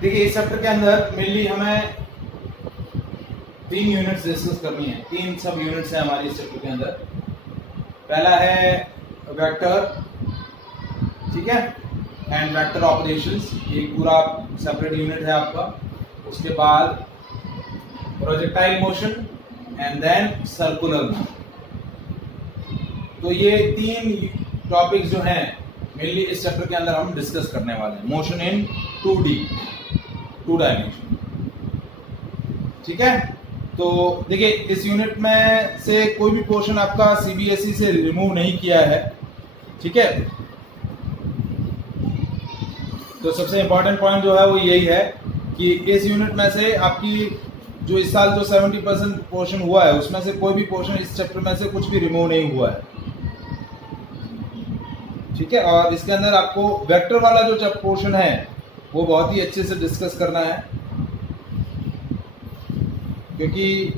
देखिए इस चैप्टर के अंदर मेनली हमें 3 यूनिट्स डिस्कस करनी है। 3 सब यूनिट्स हैं हमारी इस चैप्टर के अंदर। पहला है वेक्टर, ठीक है, एंड वेक्टर ऑपरेशंस, ये पूरा सेपरेट यूनिट है आपका। उसके बाद projectile motion and then circular motion. तो ये 3 टॉपिक्स जो हैं मेनली इस चैप्टर के अंदर हम डिस्कस करने वाले हैं। मोशन इन 2D, 2 डायमेंशन, ठीक है। तो देखिए इस यूनिट में से कोई भी पोर्शन आपका सीबीएसई से रिमूव नहीं किया है, ठीक है। तो सबसे इंपॉर्टेंट पॉइंट जो है वो यही है कि इस यूनिट में से आपकी जो इस साल जो 70% पोर्शन हुआ है उसमें से कोई भी पोर्शन इस चैप्टर में से कुछ भी रिमूव नहीं हुआ है, ठीक है। और इसके अंदर आपको वेक्टर वाला जो पोर्शन है वो बहुत ही अच्छे से डिस्कस करना है, क्योंकि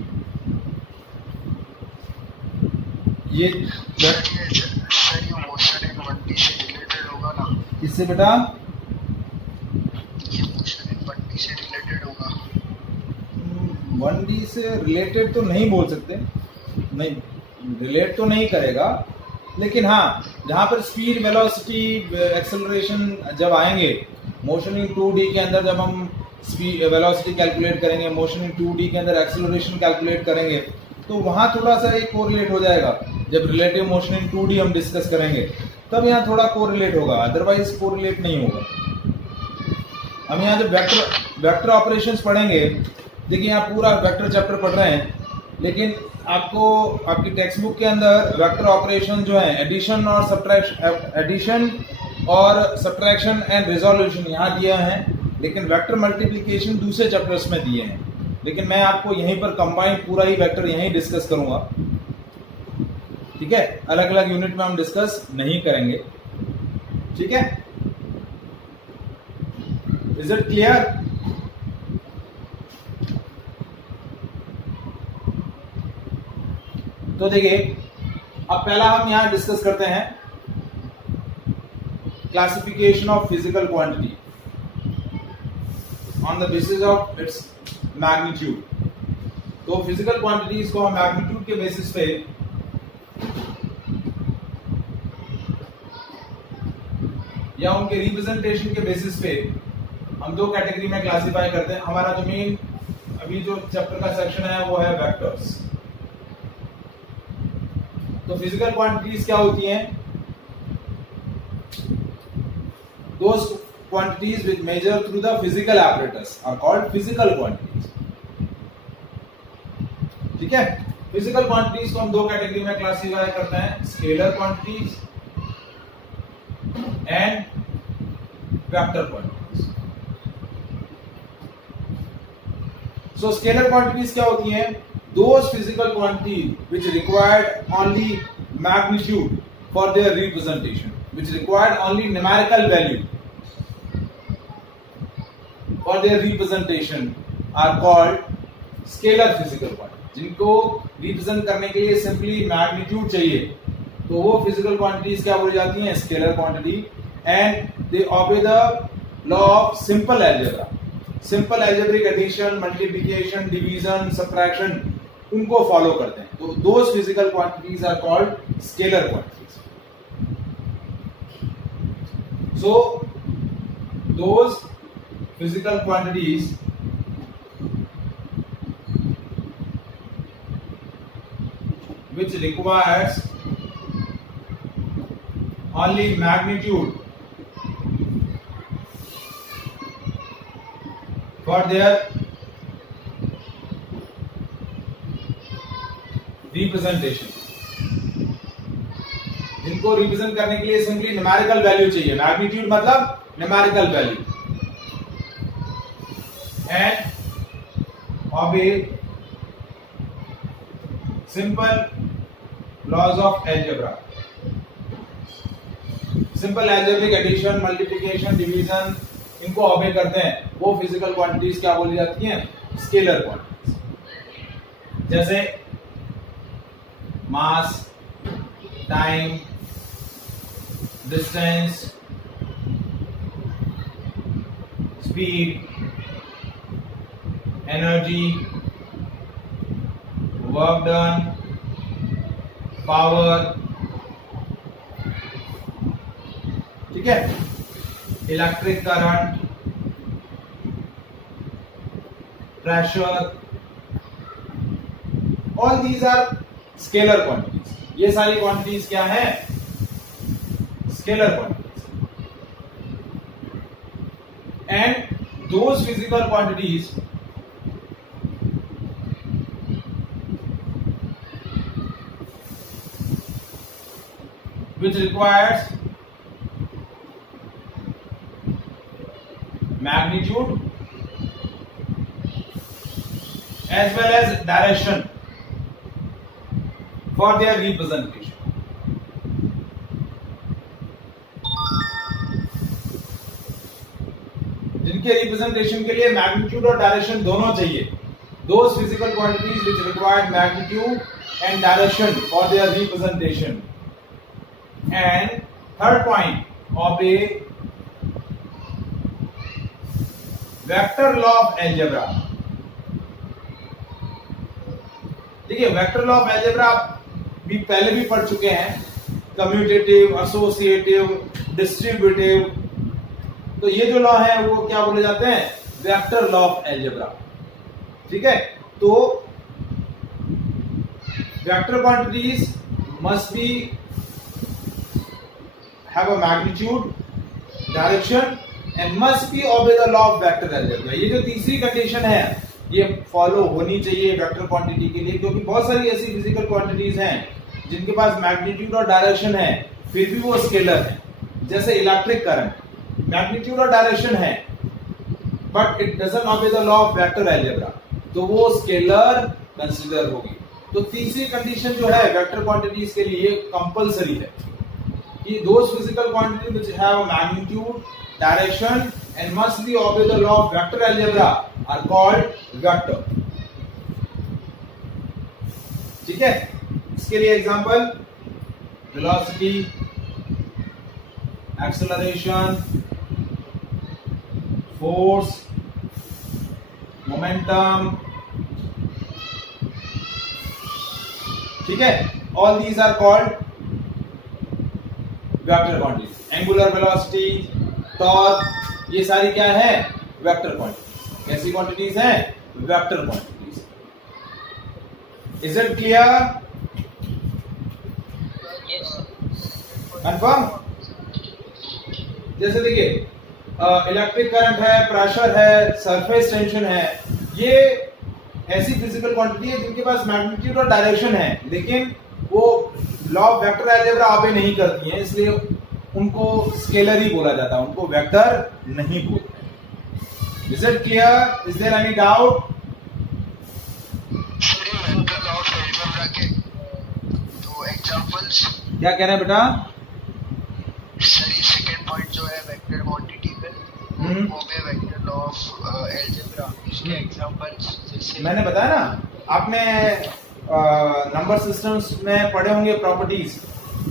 ये मोशन इन 1D से रिलेटेड होगा ना? इससे बेटा ये मोशन इन 1D से रिलेटेड होगा। 1D से रिलेटेड तो नहीं बोल सकते, नहीं रिलेट तो नहीं करेगा, लेकिन हाँ जहां पर स्पीड, वेलोसिटी, एक्सेलरेशन जब आएंगे मोशन इन 2D के अंदर, जब हम स्पीड वेलोसिटी कैलकुलेट करेंगे, मोशन इन 2D के अंदर एक्सेलरेशन कैलकुलेट करेंगे, तो वहां थोड़ा सा एक कोरिलेट हो जाएगा। जब रिलेटिव मोशन इन 2D हम डिस्कस करेंगे तब यहाँ थोड़ा कोरिलेट होगा, अदरवाइज कोरिलेट नहीं होगा। हम यहाँ जब वेक्टर ऑपरेशंस पढ़ेंगे, देखिए यहाँ पूरा वेक्टर चैप्टर पढ़ रहे हैं, लेकिन आपको आपकी टेक्स्ट बुक के अंदर वेक्टर ऑपरेशन जो है एडिशन और सब्ट्रैक्शन एंड रिजोल्यूशन यहाँ दिए हैं, लेकिन वेक्टर मल्टीप्लिकेशन दूसरे चैप्टर्स में दिए हैं। लेकिन मैं आपको यहीं पर कंबाइंड पूरा ही वेक्टर यहीं डिस्कस करूंगा, ठीक है। अलग अलग यूनिट में हम डिस्कस नहीं करेंगे, ठीक है। Is it clear? तो देखिए अब पहला हम यहां डिस्कस करते हैं classification of physical quantity on the basis of its magnitude. तो फिजिकल क्वांटिटीज को हम मैग्नीट्यूड के बेसिस पे या उनके रिप्रेजेंटेशन के बेसिस पे हम 2 कैटेगरी में क्लासिफाई करते हैं। हमारा जो मेन अभी जो चैप्टर का सेक्शन है वो है वेक्टर्स। तो फिजिकल क्वांटिटीज क्या होती हैं? Those quantities which measure through the physical apparatus are called physical quantities, ठीक है। फिजिकल क्वांटिटीज को हम 2 कैटेगरी में क्लासिफाई करते हैं, scalar quantities and vector quantities. So scalar quantities क्या होती हैं? Those physical quantities which required only magnitude for their representation, which required only numerical value for their representation are called scalar physical quantities। जिनको represent करने के लिए simply magnitude चाहिए तो वो फिजिकल क्वांटिटीज क्या बोली जाती हैं? Scalar quantity. And they obey the law of simple algebra. Simple algebraic addition, multiplication, division, subtraction उनको फॉलो करते हैं। तो those physical quantities are called scalar quantities. So those physical quantities which requires only magnitude for their representation, जिनको represent करने के लिए simply numerical value चाहिए। Magnitude मतलब numerical value. And obey simple laws of algebra। Simple algebraic addition, multiplication, division इनको obey करते हैं, वो फिजिकल क्वांटिटीज क्या बोली जाती हैं? Scalar quantities. जैसे mass, time, distance, speed, energy, work done, power, ठीक है, electric current, pressure, all these are scalar quantities. ये सारी क्वांटिटीज क्या है? Scalar quantities. And those physical quantities which requires magnitude as well as direction for their representation. जिनके representation के लिए magnitude और डायरेक्शन दोनों चाहिए, those physical quantities which required magnitude and direction for their representation. And third point of a vector law of algebra. देखिए, vector law of algebra आप भी पहले भी पढ़ चुके हैं, कम्यूटेटिव, एसोसिएटिव, डिस्ट्रीब्यूटिव। तो ये जो लॉ है वो क्या बोले जाते हैं? वेक्टर लॉ ऑफ अलजेब्रा, ठीक है। तो vector quantities must be have a magnitude, direction and must be obey the law of vector algebra. ये जो तीसरी कंडीशन है ये फॉलो होनी चाहिए वेक्टर क्वांटिटी के लिए, क्योंकि बहुत सारी ऐसी फिजिकल क्वांटिटीज हैं जिनके पास मैग्नीट्यूड और डायरेक्शन है फिर भी वो स्केलर है। जैसे इलेक्ट्रिक करंट, मैग्नीट्यूड और डायरेक्शन है but it doesn't obey the law of vector algebra, तो वो स्केलर कंसीडर होगी। तो तीसरी कंडीशन जो है वेक्टर क्वांटिटीज के लिए कंपलसरी है कि those physical quantities which have magnitude, direction and must be obey the law of vector algebra are called vector, ठीक है। इसके लिए example velocity, acceleration, force, momentum, ठीक है, all these are called vector quantities. Angular velocity, torque, ये सारी क्या है? Vector quantities. कैसी क्वांटिटीज हैं? Vector quantities. Is it clear? Confirm? जैसे देखिए, इलेक्ट्रिक करंट है, प्रेशर है, सरफेस टेंशन है, ये ऐसी फिजिकल क्वांटिटी है जिनके पास मैग्नीट्यूड और डायरेक्शन है, लेकिन वो law of vector algebra obey नहीं करती हैं, इसलिए उनको स्केलर ही बोला जाता है, उनको वेक्टर नहीं बोलते। Is it clear? Is there any doubt? Vector law of algebra के तो एग्जांपल्स क्या कह रहे हैं बेटा? सर ये सेकंड पॉइंट जो है वेक्टर क्वांटिटी पे वो है वेक्टर लॉ ऑफ अलजेब्रा, इसके एग्जांपल्स जैसे मैंने बताया ना, आपने नंबर सिस्टम्स में पढ़े होंगे properties,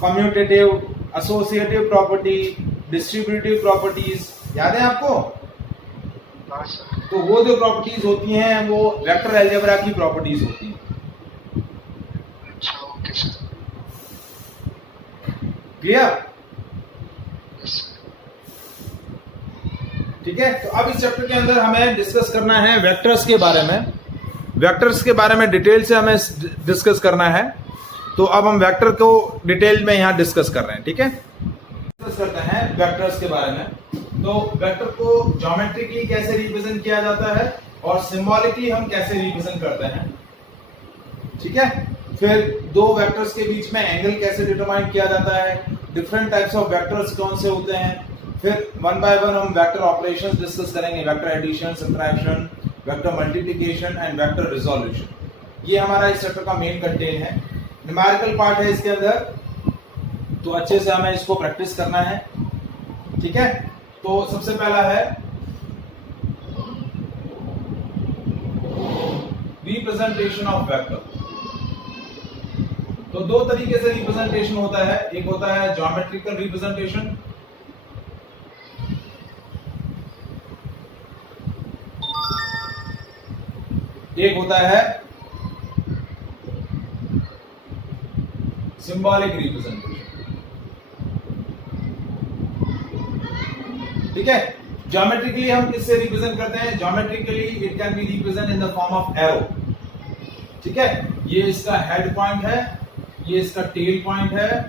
commutative, associative property, distributive properties, याद है आपको? हाँ सर। तो वो जो प्रॉपर्टीज होती हैं वो वेक्टर अलजेब्रा की प्रॉपर्टीज होती हैं। अच्छा, okay sir. Clear? Yes sir. ठीक है, तो अब इस चैप्टर के अंदर हमें डिस्कस करना है वेक्टर्स के बारे में। वेक्टर्स के बारे में डिटेल से हमें डिस्कस करना है, तो अब हम वेक्टर को डिटेल में यहां डिस्कस कर रहे हैं, ठीक है। डिस्कस करते हैं वेक्टर्स के बारे में। तो वेक्टर को ज्योमेट्रिकली कैसे रिप्रेजेंट किया जाता है और सिंबॉलिकली हम कैसे रिप्रेजेंट करते हैं, ठीक है। फिर दो वेक्टर्स के बीच में एंगल कैसे डिटरमाइन किया जाता है, डिफरेंट टाइप्स ऑफ वेक्टर्स कौन से होते हैं, फिर वन बाय वन हम वेक्टर ऑपरेशंस डिस्कस करेंगे, vector addition, subtraction, vector multiplication and vector resolution. ये हमारा इस चैप्टर का मेन कंटेंट है। न्यूमेरिकल पार्ट है इसके अंदर, तो अच्छे से हमें इसको प्रैक्टिस करना है, ठीक है। तो सबसे पहला है रिप्रेजेंटेशन ऑफ वेक्टर। तो दो तरीके से रिप्रेजेंटेशन होता है, एक होता है ज्योमेट्रिकल रिप्रेजेंटेशन, एक होता है सिंबॉलिक रिप्रेजेंटेशन। ठीक है, ज्योमेट्रिकली हम किससे रिप्रेजेंट करते हैं? Geometrically it can be represent in the form of arrow. ठीक है, ये इसका हेड पॉइंट है, ये इसका टेल पॉइंट है।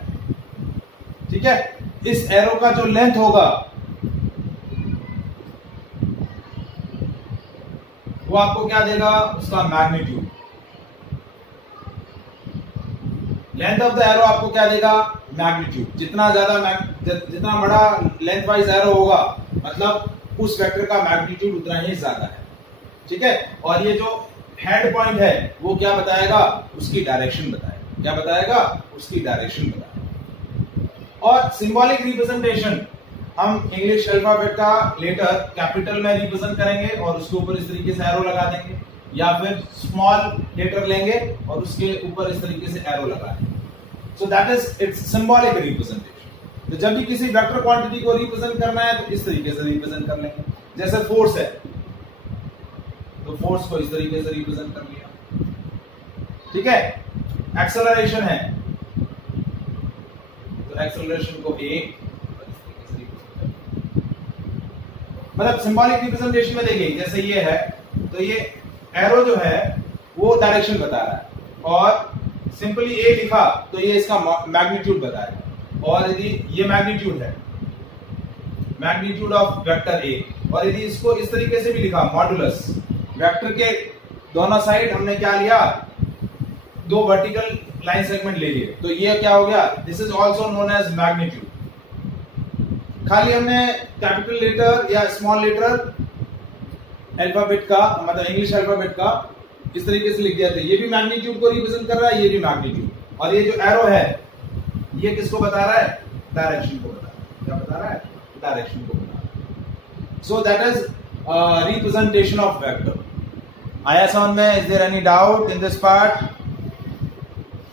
ठीक है, इस एरो का जो लेंथ होगा वो आपको क्या देगा? उसका magnitude. Length of the arrow आपको क्या देगा? मैग्नीट्यूड। जितना बड़ा लेंथ वाइज एरो होगा मतलब उस वेक्टर का मैग्नीट्यूड उतना ही ज्यादा है। ठीक है, और ये जो हेड पॉइंट है वो क्या बताएगा? उसकी डायरेक्शन बताएगा। क्या बताएगा? उसकी डायरेक्शन बताएगा। और सिंबॉलिक रिप्रेजेंटेशन हम इंग्लिश अल्फाबेट का लेटर कैपिटल में रिप्रेजेंट करेंगे और उसके ऊपर इस तरीके से एरो लगा देंगे, या फिर स्मॉल लेटर लेंगे और उसके ऊपर इस तरीके से एरो लगा देंगे। सो that is it's symbolic representation. तो जब भी किसी वेक्टर क्वांटिटी को रिप्रेजेंट करना है तो इस तरीके से रिप्रेजेंट कर लेंगे। जैसे फोर्स है तो फोर्स को इस तरीके से रिप्रेजेंट कर लिया। ठीक है, एक्सेलरेशन है तो एक्सेलरेशन को ए, मतलब सिंबॉलिक रिप्रेजेंटेशन में देखिए जैसे ये है तो ये एरो जो है वो डायरेक्शन बता रहा है, और सिंपली ए लिखा तो ये इसका मैग्नीट्यूड बताएगा। और यदि ये मैग्नीट्यूड है, मैग्नीट्यूड ऑफ वेक्टर ए, और यदि इसको इस तरीके से भी लिखा मॉडुलस, वेक्टर के दोनों साइड हमने क्या लिया? दो वर्टिकल लाइन सेगमेंट ले लिए, तो ये क्या हो गया? This is also known as magnitude. खाली हमने कैपिटल लेटर या स्मॉल लेटर अल्फाबेट का, मतलब इंग्लिश अल्फाबेट का इस तरीके से लिख दिया था, ये भी मैग्नीट्यूड को रिप्रेजेंट कर रहा है, ये भी मैग्नीट्यूड। और ये जो एरो है ये किसको बता रहा है? डायरेक्शन को बता रहा है। क्या बता रहा है? डायरेक्शन को बता रहा है। So that is representation of vector. आया समझ में? Is there any doubt in this part?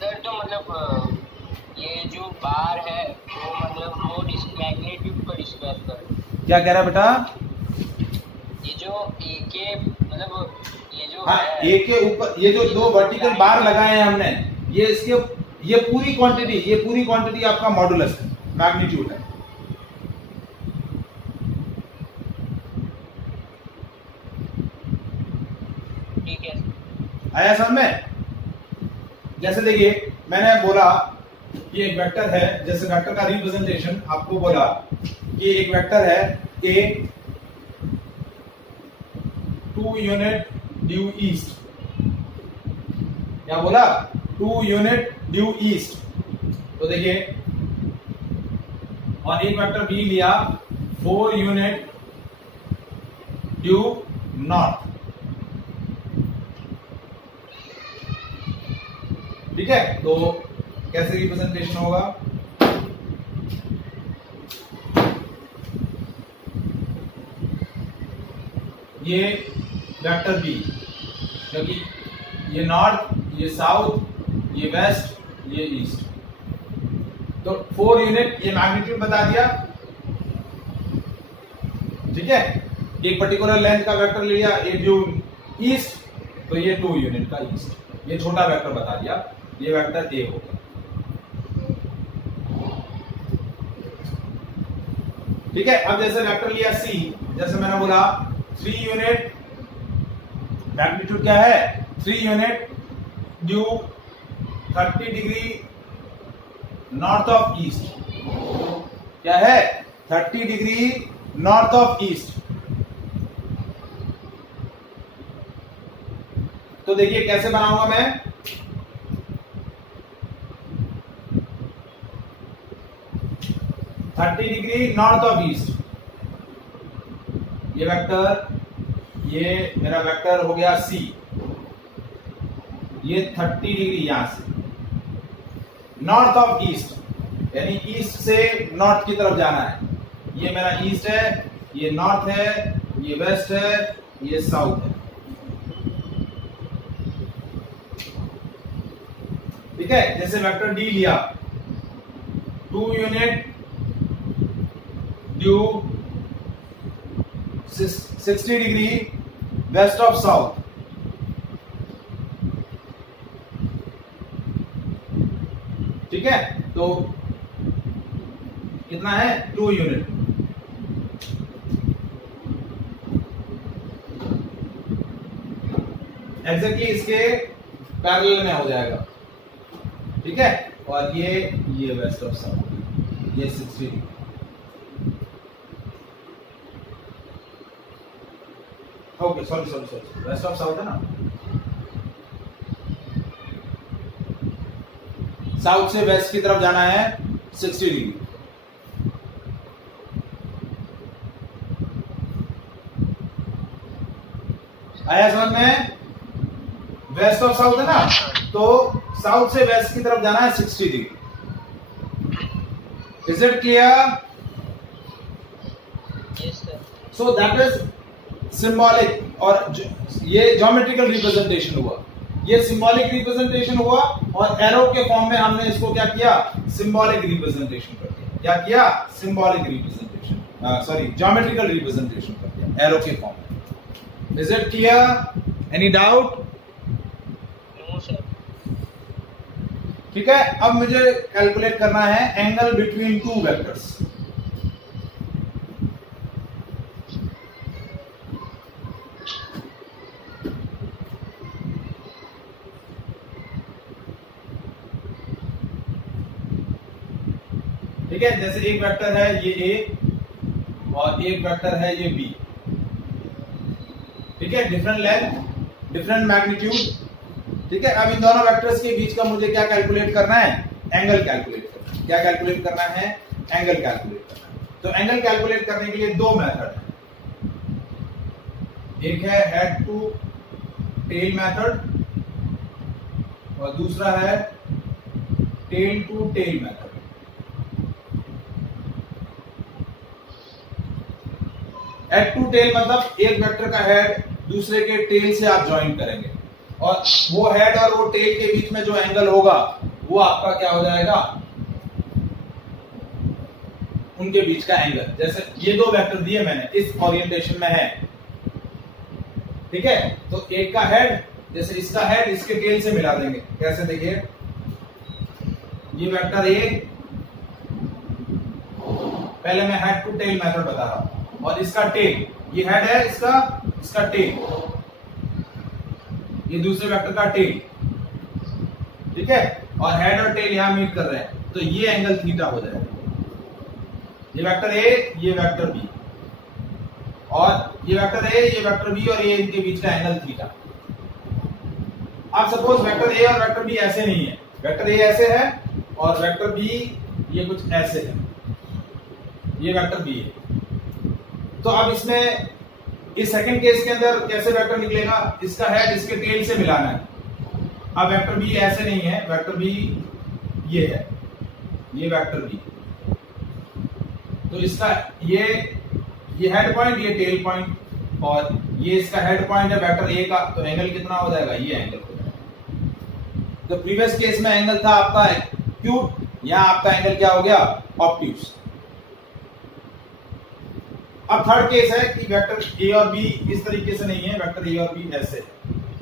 Sir तो मतलब ये जो बार है वो मतलब वो मैग्नीट्यूड को डिस्क्राइब कर। क्या कह रहा है बेटा? ये जो ए के मतलब ये जो हाँ, है ए के ऊपर ये जो दो वर्टिकल बार लगाए हैं हमने, ये इसके ये पूरी क्वांटिटी आपका मॉडुलस है, मैग्नीट्यूड है। ठीक है। आया समझ में? जैसे देखिए मैंने बोला कि एक वेक्टर है, जैसे वेक्टर का रिप्रेजेंटेशन आपको बोला कि एक वेक्टर है ए 2 यूनिट ड्यू ईस्ट। क्या बोला? 2 यूनिट ड्यू ईस्ट। तो देखिए, और एक वेक्टर बी लिया 4 यूनिट ड्यू नॉर्थ। ठीक है, तो कैसे रिप्रेजेंटेशन होगा? ये वेक्टर बी, क्योंकि ये नॉर्थ, ये साउथ, ये वेस्ट, ये ईस्ट, तो 4 यूनिट ये मैग्नीट्यूड बता दिया। ठीक है, एक पर्टिकुलर लेंथ का वेक्टर लिया ए ड्यू ईस्ट, तो ये 2 यूनिट का ईस्ट, ये छोटा वेक्टर बता दिया, ये वेक्टर ए होगा। ठीक है, अब जैसे वेक्टर लिया सी, जैसे मैंने बोला 3 यूनिट, मैग्नीट्यूड क्या है? 3 unit due 30 degree north of east. क्या है? 30 डिग्री नॉर्थ ऑफ ईस्ट। तो देखिए कैसे बनाऊंगा मैं? Thirty degree north of east, ये वेक्टर, ये मेरा वेक्टर हो गया सी, ये 30 डिग्री यहां से नॉर्थ ऑफ ईस्ट, यानी ईस्ट से नॉर्थ की तरफ जाना है। ये मेरा ईस्ट है, ये नॉर्थ है, ये वेस्ट है, ये साउथ है। ठीक है, जैसे वेक्टर डी लिया 2 unit due 60 degree west of south, ठीक है, तो कितना है 2 यूनिट। एग्जैक्टली इसके पैरेलल में हो जाएगा, ठीक है। और ये वेस्ट ऑफ साउथ, ये 60 degree. Okay sorry west of south है ना, साउथ से वेस्ट की तरफ जाना है 60 डिग्री। आया समझ में? वेस्ट ऑफ साउथ है ना, तो साउथ से वेस्ट की तरफ जाना है 60 degree. Is it clear? Yes, sir. So that is symbolic, और ये ज्योमेट्रिकल रिप्रेजेंटेशन हुआ, ये सिंबॉलिक रिप्रेजेंटेशन हुआ, और एरो के फॉर्म में हमने इसको क्या किया, सिंबॉलिक रिप्रेजेंटेशन कर दिया। क्या किया? Symbolic representation, sorry geometrical representation कर दिया एरो के फॉर्म में। Is it clear? Any doubt? No, sir. ठीक है, अब मुझे कैलकुलेट करना है एंगल बिटवीन टू वेक्टर्स। ठीक है, जैसे एक वेक्टर है ये ए और एक वेक्टर है ये बी, ठीक है, डिफरेंट लेंथ डिफरेंट मैग्नीट्यूड। ठीक है, अब इन दोनों वेक्टर्स के बीच का मुझे क्या कैलकुलेट करना है, एंगल कैलकुलेट करना है। क्या कैलकुलेट करना है? एंगल कैलकुलेट करना है। तो एंगल कैलकुलेट करने के लिए दो मेथड है, एक है हेड टू टेल मेथड और दूसरा है tail to tail method. Head to tail मतलब एक वेक्टर का हेड दूसरे के टेल से आप ज्वाइन करेंगे, और वो हेड और वो टेल के बीच में जो एंगल होगा वो आपका क्या हो जाएगा, उनके बीच का एंगल। जैसे ये दो वेक्टर दिए मैंने, इस ओरिएंटेशन में है, ठीक है, तो एक का हेड, जैसे इसका हेड इसके टेल से मिला देंगे। कैसे? देखिए, ये वेक्टर ए, पहले मैं हेड टू टेल मेथड बता रहा हूं, और इसका टेल, ये हेड है इसका टेल, ये दूसरे वेक्टर का टेल, ठीक है, और हेड और टेल यहां मीट कर रहे हैं, तो ये एंगल थीटा हो जाएगा। ये वेक्टर ए, ये वेक्टर बी, और ये वेक्टर ए, ये वेक्टर बी, और ये इनके बीच का एंगल थीटा। अब सपोज वेक्टर ए और वेक्टर बी ऐसे नहीं है, वेक्टर ए ऐसे है और वेक्टर बी ये कुछ ऐसे है, ये वेक्टर बी है। तो अब इसमें इस सेकंड केस के अंदर कैसे वेक्टर निकलेगा, इसका हेड इसके टेल से मिलाना है। अब वेक्टर बी ऐसे नहीं है, वेक्टर बी ये है, ये वेक्टर बी, तो इसका ये हेड पॉइंट, ये टेल पॉइंट, और ये इसका हेड पॉइंट है वेक्टर ए का, तो एंगल कितना हो जाएगा, ये एंगल हो जाएगा। तो प्रीवियस केस में एंगल था आपका एक्यूट, यहां आपका एंगल क्या हो गया, ऑब्ट्यूस। अब थर्ड केस है कि वेक्टर ए और बी इस तरीके से नहीं है, वेक्टर ए और बी ऐसे है,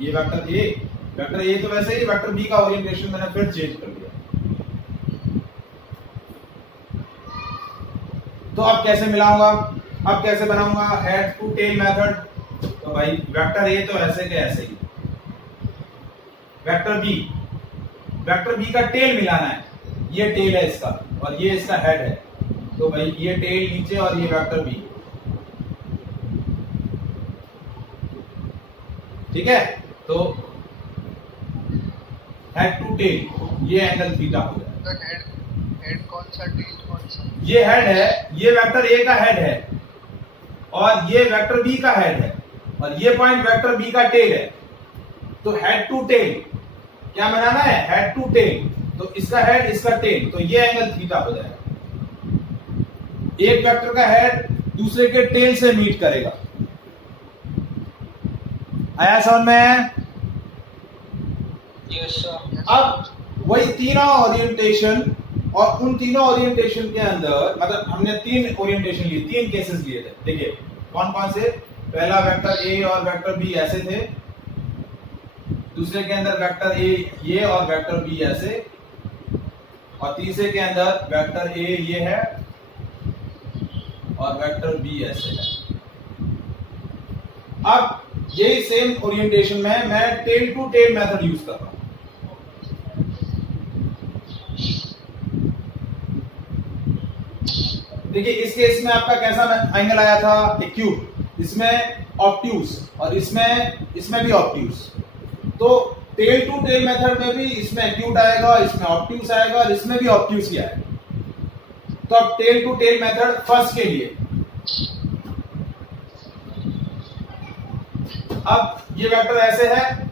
ये वेक्टर ए तो वैसे ही, वेक्टर बी का ओरिएंटेशन मैंने फिर चेंज कर दिया। तो अब कैसे मिलाऊंगा, अब कैसे बनाऊंगा हेड टू टेल मेथड। तो भाई वेक्टर ए तो ऐसे के ऐसे ही, वेक्टर बी का टेल मिलाना है, ये टेल है इसका और ये इसका हेड है, तो भाई ये टेल नीचे और ये वेक्टर बी, ठीक है। तो हेड टू टेल ये एंगल थीटा हो जाएगा। हेड कौन सा, टेल कौन सा? ये हेड है, ये वेक्टर ए का हेड है और ये वेक्टर बी का हेड है, और ये पॉइंट वेक्टर बी का टेल है। तो हेड टू टेल क्या बनाना है, हेड टू टेल, तो इसका हेड इसका टेल, तो ये एंगल थीटा हो जाएगा। एक वेक्टर का हेड दूसरे के टेल से मीट करेगा। आया समझ में? Yes, sir. अब वही तीनों ओरिएंटेशन, और उन तीनों ओरिएंटेशन के अंदर मतलब हमने तीन ओरिएंटेशन लिए, तीन केसेस लिए थे। देखिए कौन कौन से, पहला वेक्टर ए और वेक्टर बी ऐसे थे, दूसरे के अंदर वेक्टर ए ये और वेक्टर बी ऐसे, और तीसरे के अंदर वेक्टर ए ये है और वेक्टर बी ऐसे है। अब यही सेम ओरिएंटेशन में मैं tail to tail method use कर रहा हूं। देखिए इस केस में आपका कैसा एंगल आया था, एक्यूट, इसमें ऑब्ट्यूज और इसमें भी ऑब्ट्यूज। तो टेल टू टेल मेथड में भी इसमें एक्यूट आएगा, इसमें ऑब्ट्यूज आएगा और इसमें भी ऑब्ट्यूज ही आएगा। तो अब tail to tail method first के लिए, अब ये वेक्टर ऐसे है,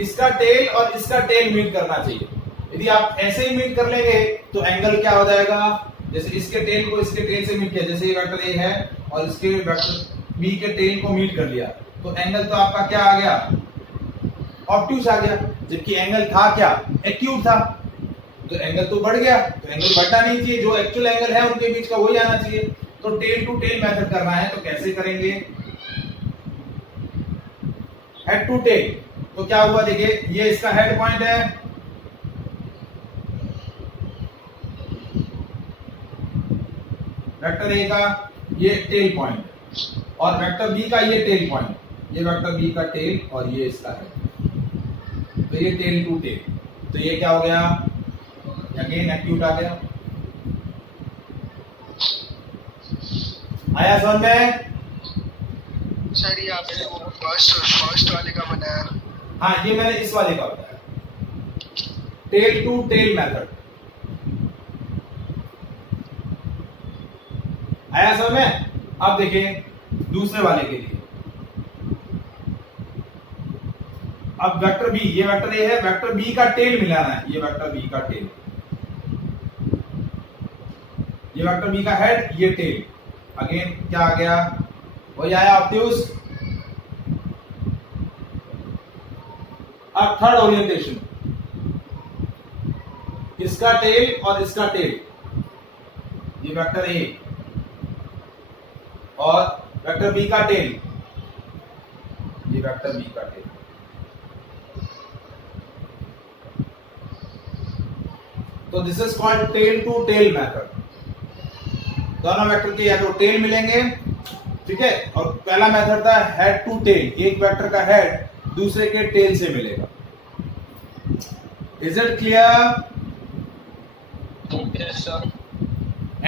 इसका टेल और इसका टेल मीट करना चाहिए। यदि आप ऐसे ही मीट कर लेंगे तो एंगल क्या हो जाएगा, जैसे इसके टेल को इसके टेल से मीट किया, जैसे ये वेक्टर ए है और इसके वेक्टर बी के टेल को मीट कर लिया, तो एंगल तो आपका क्या आ गया, ऑब्ट्यूज आ गया। जबकि एंगल था क्या, एक्यूट था, तो एंगल तो बढ़ गया। तो एंगल बढ़ना नहीं चाहिए, जो एक्चुअल एंगल है उनके बीच का वही आना चाहिए। तो टेल टू टेल मेथड करना है तो कैसे करेंगे, हेड टू टेल। तो क्या हुआ, देखिए ये इसका हेड पॉइंट है, वेक्टर ए का ये टेल पॉइंट और वेक्टर बी का ये टेल पॉइंट, ये वेक्टर बी का टेल और ये इसका है, तो ये टेल टू टेल। तो ये क्या हो गया, अगेन एक्यूट आ गया। आया समझ में? सर ये आपने वो फर्स्ट वाले का बनाया? हाँ ये मैंने इस वाले का बताया, टेल टू टेल मेथड। आया समझ में? अब देखिए दूसरे वाले के लिए, अब वेक्टर बी, ये वेक्टर ए है, वेक्टर बी का टेल मिलाना है, ये वेक्टर बी का टेल, ये वेक्टर बी का हेड, ये टेल, अगेन क्या आ गया, वही आया ऑब्ट्यूज। अब थर्ड ओरिएंटेशन, इसका टेल और इसका टेल, ये वेक्टर ए और वेक्टर बी का टेल, ये वेक्टर बी का टेल। तो this is called tail to tail method. दोनों वेक्टर के या तो टेल मिलेंगे, ठीक है, और पहला मेथड था हेड टू टेल, एक वेक्टर का हेड दूसरे के टेल से मिलेगा। Is it clear? Yes sir.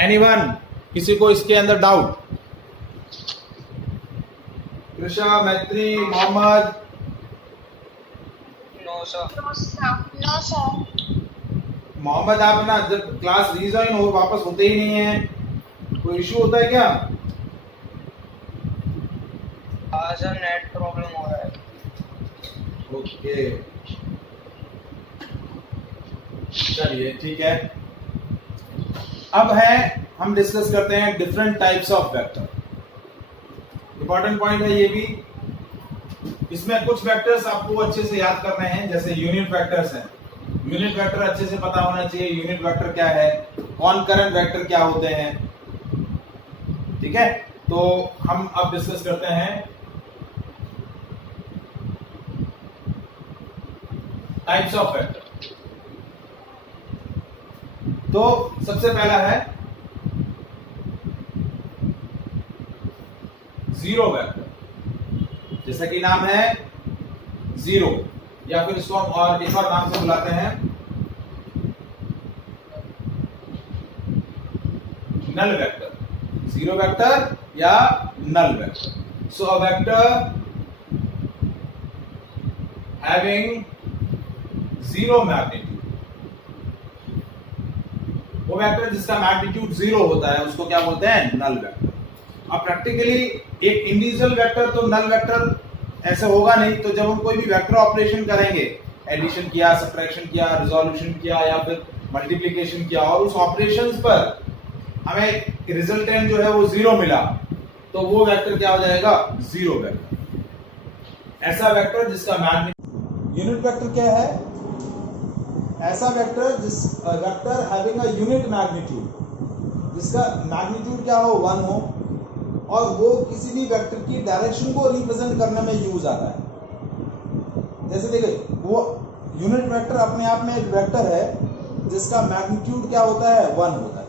Anyone, किसी को इसके अंदर डाउट? Krisha, Maitri, Mohammad? No sir. No sir. Mohammad आप ना जब क्लास रीजॉइन हो वापस होते ही नहीं है, कोई इश्यू होता है क्या? हाँ सर, नेट प्रॉब्लम हो रहा है। ओके चलिए ठीक है। अब है हम डिस्कस करते हैं different types of vector. Important point है ये भी, इसमें कुछ वेक्टर्स आपको अच्छे से याद करने हैं, जैसे यूनिट वेक्टर्स हैं। यूनिट वेक्टर अच्छे से पता होना चाहिए, यूनिट वेक्टर क्या है, कॉनकरेंट वेक्टर क्या होते हैं, ठीक है। तो हम अब डिस्कस करते हैं टाइप्स ऑफ वेक्टर। तो सबसे पहला है जीरो वेक्टर, जैसा कि नाम है जीरो, या फिर इसको हम और एक और नाम से बुलाते हैं नल वेक्टर, जीरो वेक्टर या null vector. So a vector having zero magnitude, वो वेक्टर जिसका मैग्नीट्यूड जीरो होता है उसको क्या बोलते हैं, नल वेक्टर। अब प्रैक्टिकली एक इंडिविजुअल वेक्टर तो नल वेक्टर ऐसे होगा नहीं, तो जब हम कोई भी वेक्टर ऑपरेशन करेंगे, एडिशन किया, सब्ट्रैक्शन किया, रिजोल्यूशन किया या फिर मल्टीप्लिकेशन किया, और उस ऑपरेशंस पर हमें रिजल्टेंट जो है वो जीरो मिला, तो वो वेक्टर क्या हो जाएगा, जीरो वेक्टर। ऐसा वेक्टर जिसका मैग्नीट्यूड, यूनिट वेक्टर क्या है, ऐसा वेक्टर जिस vector having a unit magnitude, जिसका मैग्नीट्यूड क्या हो, 1 हो, और वो किसी भी वेक्टर की डायरेक्शन को रिप्रेजेंट करने में यूज आता है। जैसे देखिए वो यूनिट वेक्टर अपने आप में एक वेक्टर है जिसका मैग्नीट्यूड क्या होता है 1 होता है।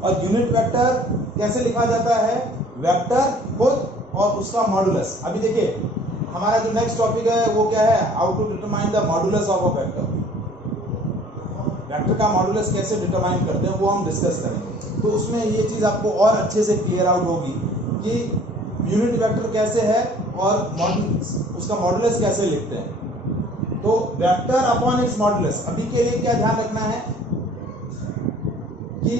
और यूनिट वेक्टर कैसे लिखा जाता है, वेक्टर खुद और उसका मॉडुलस। अभी देखिए हमारा जो नेक्स्ट टॉपिक है वो क्या है, how to determine the modulus of a vector. Vector का मॉडुलस कैसे डिटरमाइन करते हैं वो हम डिस्कस करेंगे। तो उसमें ये चीज आपको और अच्छे से क्लियर आउट होगी कि यूनिट वेक्टर कैसे है और उसका मॉडुलस कैसे लिखते हैं। तो वेक्टर अपॉन इट्स मॉडुलस, अभी के लिए क्या ध्यान रखना है कि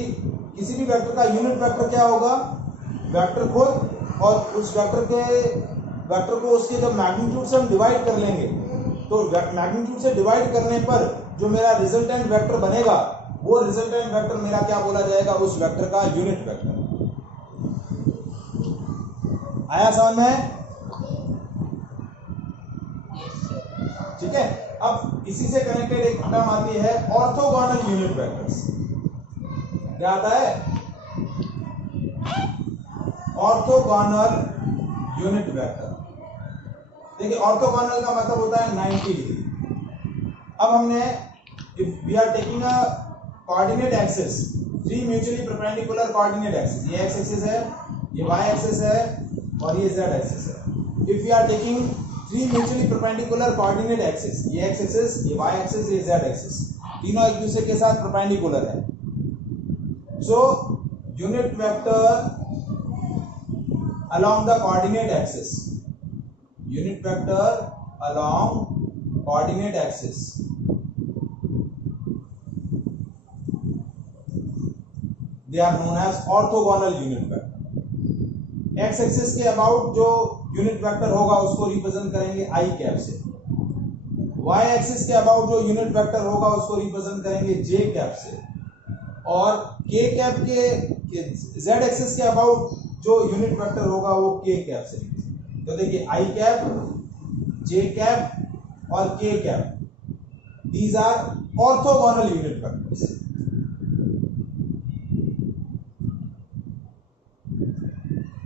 किसी भी वेक्टर का यूनिट वेक्टर क्या होगा, वेक्टर खुद, और उस वेक्टर को उसके जब मैग्नीट्यूड से हम डिवाइड कर लेंगे तो मैग्नीट्यूड से डिवाइड करने पर जो मेरा रिजल्टेंट वेक्टर बनेगा वो रिजल्टेंट वेक्टर मेरा क्या बोला जाएगा, उस वेक्टर का यूनिट वेक्टर। आया समझ में? ठीक है। अब इसी से कनेक्टेड एक टर्म आती है ऑर्थोगोनल यूनिट वेक्टर्स। क्या आता है, ऑर्थोगोनल यूनिट वेक्टर। देखिए ऑर्थोगोनल का मतलब होता है 90 डिग्री। अब हमने if we are taking a coordinate axis, 3 mutually perpendicular coordinate axis, ये एक्स एक्सिस है, ये वाई एक्सिस है और ये जेड एक्सिस है। If we are taking 3 mutually perpendicular coordinate axis, ये एक्स एक्सिस, ये वाई एक्सिस, ये जेड एक्सिस, तीनों एक दूसरे के साथ परपेंडिकुलर है। So unit vector along the coordinate axis, unit vector along coordinate axis, they are known as orthogonal unit vector. x axis के अबाउट जो यूनिट वेक्टर होगा उसको रिप्रेजेंट करेंगे i कैप से, y axis के अबाउट जो unit vector होगा उसको रिप्रेजेंट करेंगे j कैप से, और k कैप के z axis के अबाउट जो यूनिट वेक्टर होगा वो k कैप से। तो देखिए i कैप, j कैप और k cap, these are orthogonal unit vectors.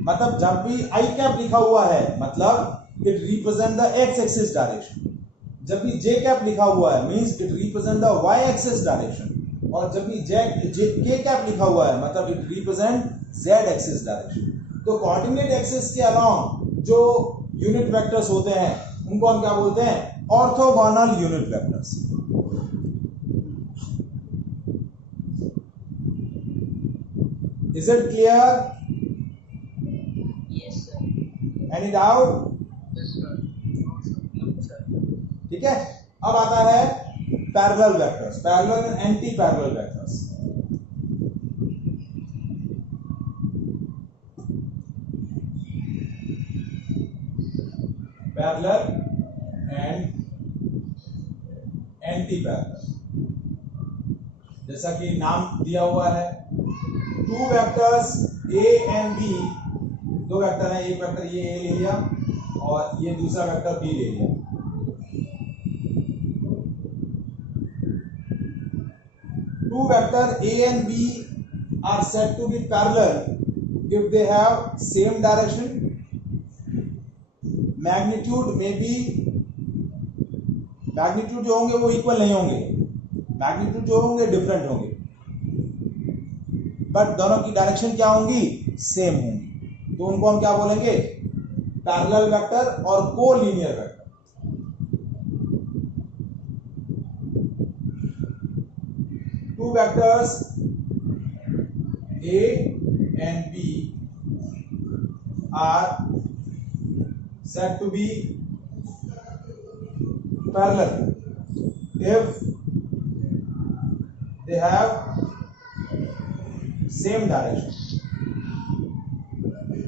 मतलब जब भी i कैप लिखा हुआ है मतलब it represent the x axis direction, जब भी j कैप लिखा हुआ है means it represent the y axis direction, और जब भी k कैप लिखा हुआ है मतलब it represent z axis direction. तो कोऑर्डिनेट एक्सिस के अलोंग जो यूनिट वेक्टर्स होते हैं उनको हम क्या बोलते हैं, orthogonal unit vectors. Is it clear? Yes, sir. Any doubt? Yes, sir. ठीक है। अब आता है parallel vectors, parallel and anti parallel vectors. Parallel and anti parallel, जैसा कि नाम दिया हुआ है, 2 vectors a and b, 2 vector है, एक वेक्टर ये a ले लिया और ये दूसरा वेक्टर b ले लिया। Two vector a and b are said to be parallel if they have same direction. Magnitude जो होंगे वो इक्वल नहीं होंगे, मैग्नीट्यूड जो होंगे डिफरेंट होंगे, बट दोनों की डायरेक्शन क्या होंगी, सेम होंगी। तो उनको हम क्या बोलेंगे, पैरेलल वेक्टर और collinear vector. Two vectors a and b are said to be parallel if they have same direction.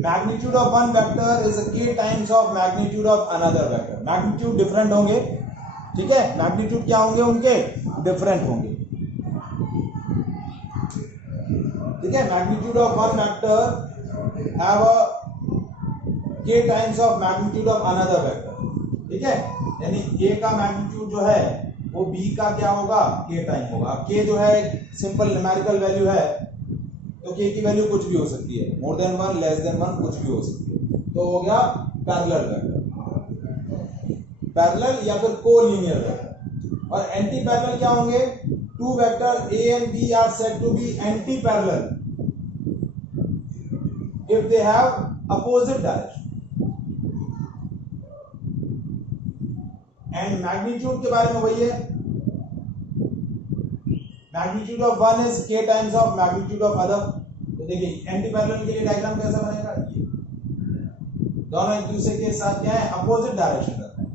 Magnitude of one vector is a k times of magnitude of another vector. Magnitude different होंगे, ठीक है, magnitude क्या होंगे उनके, different होंगे, ठीक है। Magnitude of one vector have a k times of magnitude of another vector, ठीक है। यानी a का मैग्नीट्यूड जो है वो b का क्या होगा, k टाइम होगा। k जो है सिंपल न्यूमेरिकल वैल्यू है, तो k की वैल्यू कुछ भी हो सकती है, मोर देन 1, लेस देन 1, कुछ भी हो सकती है। तो हो गया पैरेलल वेक्टर, पैरेलल या फिर कोलिनियर वेक्टर। और एंटी पैरेलल क्या होंगे, two vector A and B are said to be anti-parallel if they have opposite direction. And magnitude के बारे में वही है, magnitude of one is k times of magnitude of other. तो देखिए एंटी पैरेलल के लिए डायग्राम कैसा बनेगा, ये दोनों एक दूसरे के साथ क्या है, अपोजिट डायरेक्शन रखते हैं।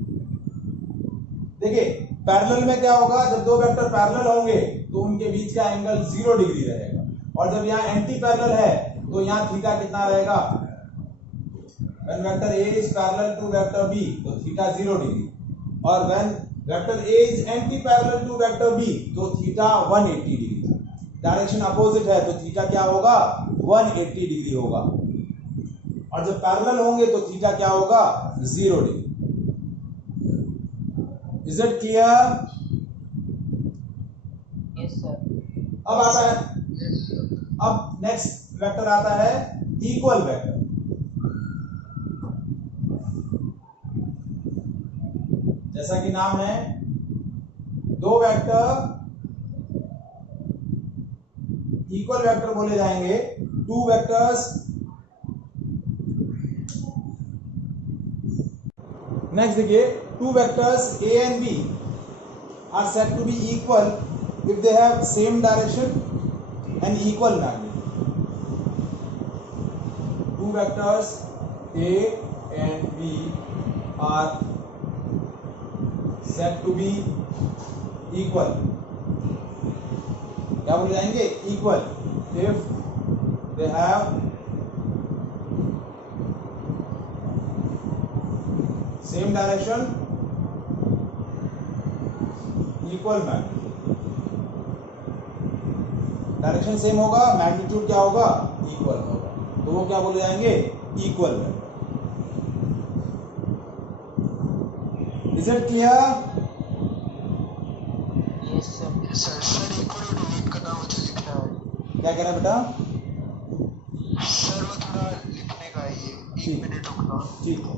देखिए पैरेलल में क्या होगा, जब दो वेक्टर पैरेलल होंगे तो उनके बीच का एंगल 0 डिग्री रहेगा, और जब यहाँ एंटी पैरेलल है तो यहाँ थीटा कितना रहेगा, when vector A is parallel to vector B तो थीटा 0 डिग्री, और when vector A is anti-parallel to vector B तो थीटा 180 डिग्री। डायरेक्शन अपोजिट है तो थीटा क्या होगा, 180 डिग्री होगा, और जब पैरेलल होंगे तो थीटा क्या होगा, 0 degree. Is it clear? Yes sir. अब आता है, अब नेक्स्ट वेक्टर आता है इक्वल वेक्टर। जैसा कि नाम है, दो वेक्टर इक्वल वेक्टर बोले जाएंगे। टू वेक्टर्स, नेक्स्ट देखिए, two vectors A and B are said to be equal if they have same direction and equal magnitude. Two vectors A and B are said to be equal. क्या बोले जाएंगे, equal if they have same direction, equal magnitude. Direction same होगा, magnitude क्या होगा, equal होगा, तो वो क्या बोले जाएंगे, equal vector. Is it clear? Yes sir. Sir equal delete करना मुझे लिखना है। क्या कह रहा है बेटा? सर वो थोड़ा लिखने का है, ये ठीक। 1 मिनट रुकना। ठीक है।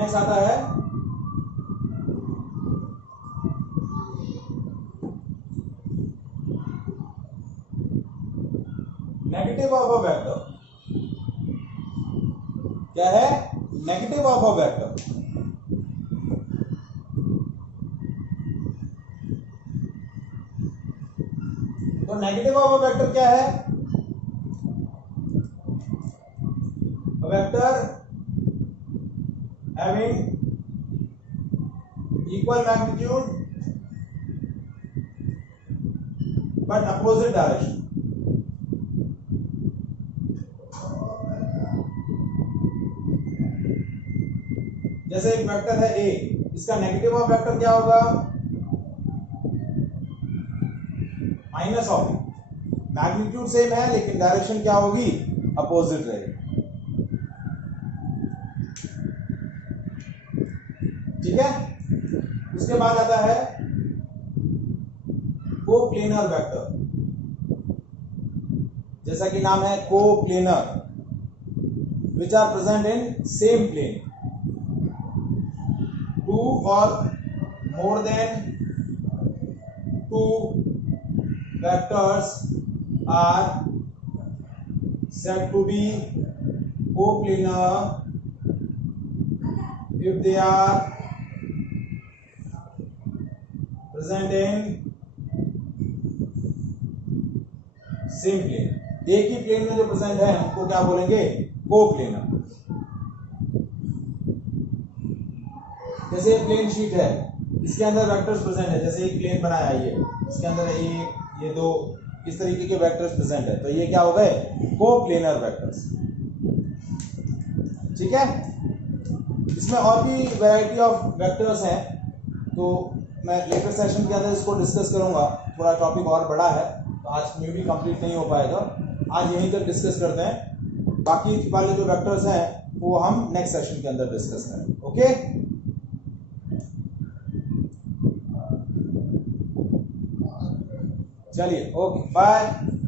नेक्स्ट आता है नेगेटिव ऑफ अ वेक्टर। क्या है, नेगेटिव ऑफ अ वेक्टर। तो नेगेटिव ऑफ अ वेक्टर क्या है, vector having equal magnitude but opposite direction. जैसे एक वेक्टर है A, इसका नेगेटिव ऑफ वेक्टर क्या होगा, माइनस ऑफ। मैग्नीट्यूड सेम है लेकिन डायरेक्शन क्या होगी, अपोजिट रहेगी। ठीक है। उसके बाद आता है कोप्लेनर वेक्टर। जैसा कि नाम है coplanar, which are present in same plane. Two और more than two vectors are said to be coplanar if they are present in same plane। एक ही प्लेन में जो प्रेजेंट है उनको क्या बोलेंगे, कोप्लेनर। जैसे प्लेन शीट है, इसके अंदर वेक्टर्स प्रेजेंट है, जैसे एक प्लेन बनाया है ये, इसके अंदर एक, ये दो, इस तरीके के वेक्टर्स प्रेजेंट है, तो ये क्या हो गए, कोप्लेनर वेक्टर्स। ठीक है। इसमें और भी वैरायटी ऑफ वेक्टर्स हैं, तो मैं लेटर सेशन के अंदर इसको डिस्कस करूंगा। थोड़ा टॉपिक और बड़ा है तो आज में भी कंप्लीट नहीं हो पाएगा, आज यहीं तक डिस्कस करते हैं, बाकी वाले जो वेक्टर्स हैं वो हम नेक्स्ट सेशन के अंदर डिस्कस करें। ओके, चलिए, ओके, बाय।